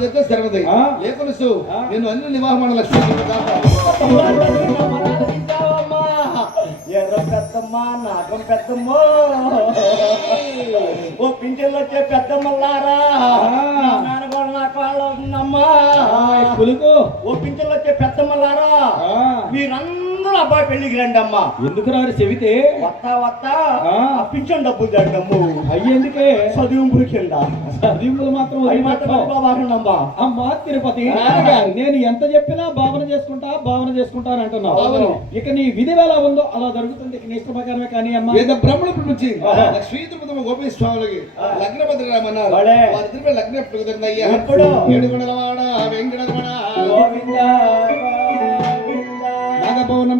తెస్తే సరిపోతాయి. ఆ. లేకుండా. నేను అన్ని నివాహమైన లక్ష్యం అమ్మా ఎర్ర పెద్దమ్మ నాగం పెద్దమ్మ ఓ పింఛన్లు వచ్చే పెద్దమ్మలారా నా నాన్నగోడు ఉందమ్మా పులుకు. ఓ పింఛన్లు వచ్చే పెద్దమ్మలారా ఆ, మీరందరూ అబ్బాయి పెళ్ళికి రండి అమ్మా ఎందుకు రారు చెబితే? వస్తా వస్తా. ఆ. ఆ పింఛన్ డబ్బులు తండమ్ము అయ్యేందుకే చదువు కింద. చదివులు మాత్రం అవి మాత్రం. బాగుండమ్మా అమ్మా తిరుపతి. నేను ఎంత చెప్పినా భావన చేసుకుంటా భావన చేసుకుంటా అని అంటున్నావు. ఇక నీ విధి ఎలా ఉందో అలా జరుగుతుంది. నీ ఇష్ట ప్రకారమే కానీ అమ్మా. వేద బ్రహ్మణ పిలిచి. లక్ష్మీ తిరుపతి గోపీ స్వాములకి లగ్న భద్రరామన్నారు వాడే. వారిద్దరిపై లగ్న ఎప్పుడు కుదిరిందయ్యా ఎప్పుడు? వెంకటరమణ. గోవింద.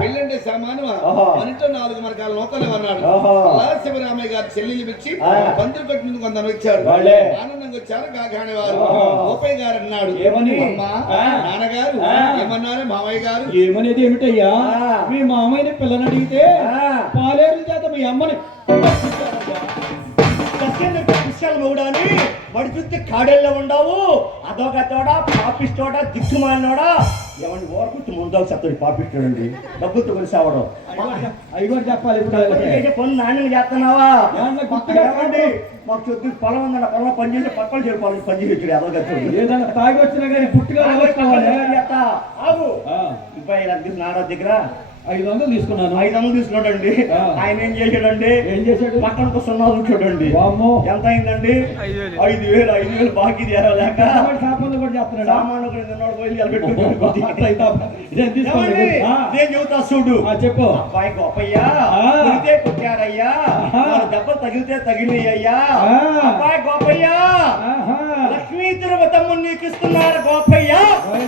పెళ్ళంటే సామాను ఆహా. మనతో నాలుగు మరకాల నూకలు అన్నాడు శివరామయ్య గారు చెల్లెలు ఆ. పంతులు కట్టినందుకు ఇచ్చాడు వాడే. ఆనందంగా వచ్చారు వారు. గోపయ్య గారు అన్నాడు? అమ్మా. నాన్నగారు. ఏమన్నారు మామయ్య గారు ఏమనేది ఏమిటయ్యా. మీ మామయ్యని పిల్లని అడిగితే. పాలేరు చేత మీ అమ్మని విషయాలు మౌడాని వాడి చూస్తే కాడెల్లో ఉండవు. అదొక తోడ పాపిస్తోడ దిక్కుమాలినోడా ఏమండి ఓర్పుచ్చి ముందాలు చెప్తాడు పాపిస్తాడండి డబ్బులతో అవడం అవి కూడా చెప్పాలి ఇప్పుడు వాళ్ళకి. పని నాణ్యం చేస్తున్నావా? మాకు చొద్దు పొలం ఉందన్న పొలం పని చేసి పక్కన చేరుకోవాలి. పని చేసి అదొక ఏదైనా తాగి వచ్చినా కానీ పుట్టుగా ఆగు. ఇప్పుడు నాన్న దగ్గర ఐదు వందలు తీసుకున్నాను. ఐదు వందలు తీసుకున్నాడండి. ఆయన ఏం చేశాడండి? ఏం చేశాడు? పక్కన సున్నా చూడండి వామ్మో. ఎంత అయిందండి ఐదు వేలు ఐదు వేలు బాకీ తీరలేక కాబట్టి శాపంలో కూడా చెప్తున్నాడా సామాన్లు కూడా నిన్నోడు పోయి నేను చెబుతా చూడు. ఆ, చెప్పు. అబ్బాయి గొప్పయ్యా. కొడితే కొట్టారయ్యా దెబ్బలు తగిలితే తగిలినయ్యా. అబ్బాయి గోపయ్యా ఆహా. లక్ష్మీ తిరుపతమ్మ నీకు ఇస్తున్నారు గోపయ్యా అదే.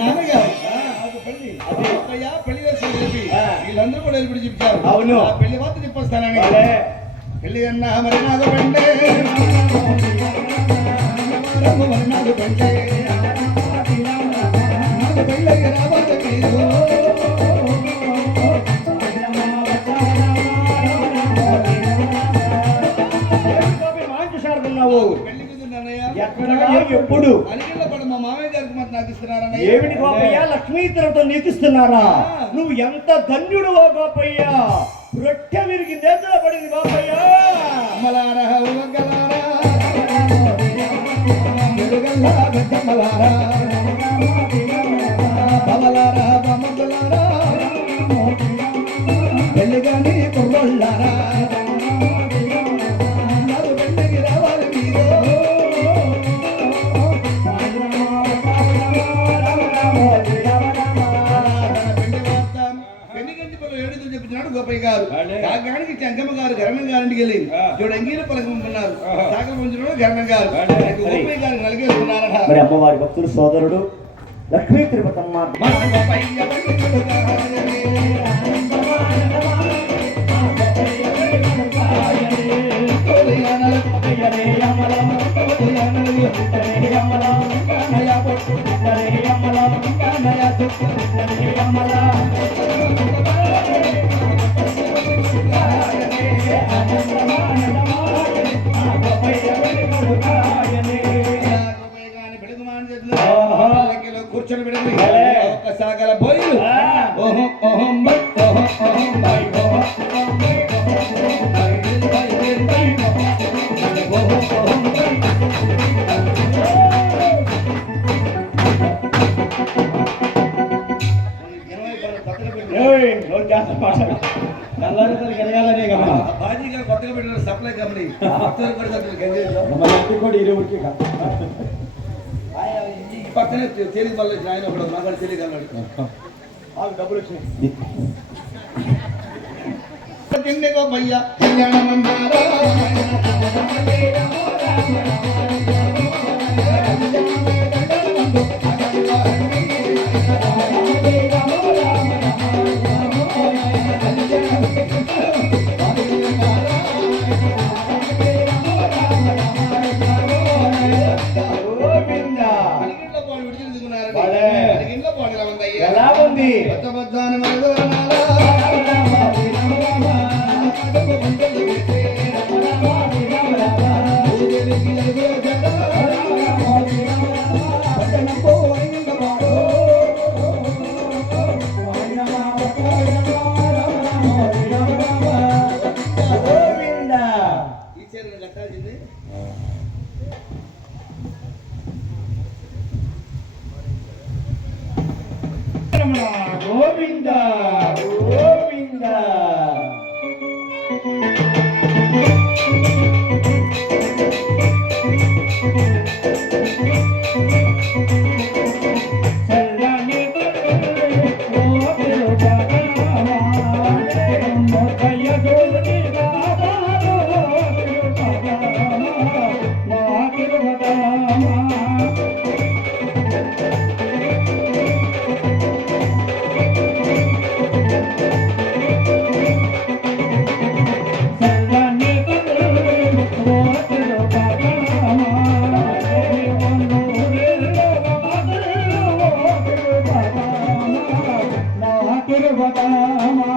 నాన్నగారు. నాకు పెళ్ళి చెప్పి. వీళ్ళందరూ కూడా వెళ్ళి చెప్పారు. అవును. పెళ్ళి మాత్రం చెప్పొస్తానని. పెళ్ళి అన్నా మరి నాకు పెండే. మరి నాకు నాకు రాబోతే ఎక్కడ ఎప్పుడు? మామయ్య ఏమిటి గోపయ్య? లక్ష్మీ తిరుపతి నీకు ఇస్తున్నారా. నువ్వు ఎంత ధన్యుడు ఓ గోపయ్య? రొట్టె విరిగి నేతలో పడింది గోపయ్య. అమ్మలారా బమలారా బమ్మలారా గోపయ్య గారు. అదే. కాగానికి చెంకమ్మ గారు గరణం గారింటికి వెళ్ళి ఆ. చూడు అంగీల పలకమన్నారు. సాగర గరణం గారు. గోపయ్య గారు నలిగేస్తున్నారట మరి అమ్మవారి భక్తుడు సోదరుడు లక్ష్మీ తిరుపతమ్మ. పక్కనే తేలిక మళ్ళీ ఆయన ఒకడు మగాడు తెలియగలడు ఆగు, డబ్బులు వచ్చినాయి. తిన్నెగో భయ్య కళ్యాణమన్నారా గోవింద గోవింద. दुर्वदामा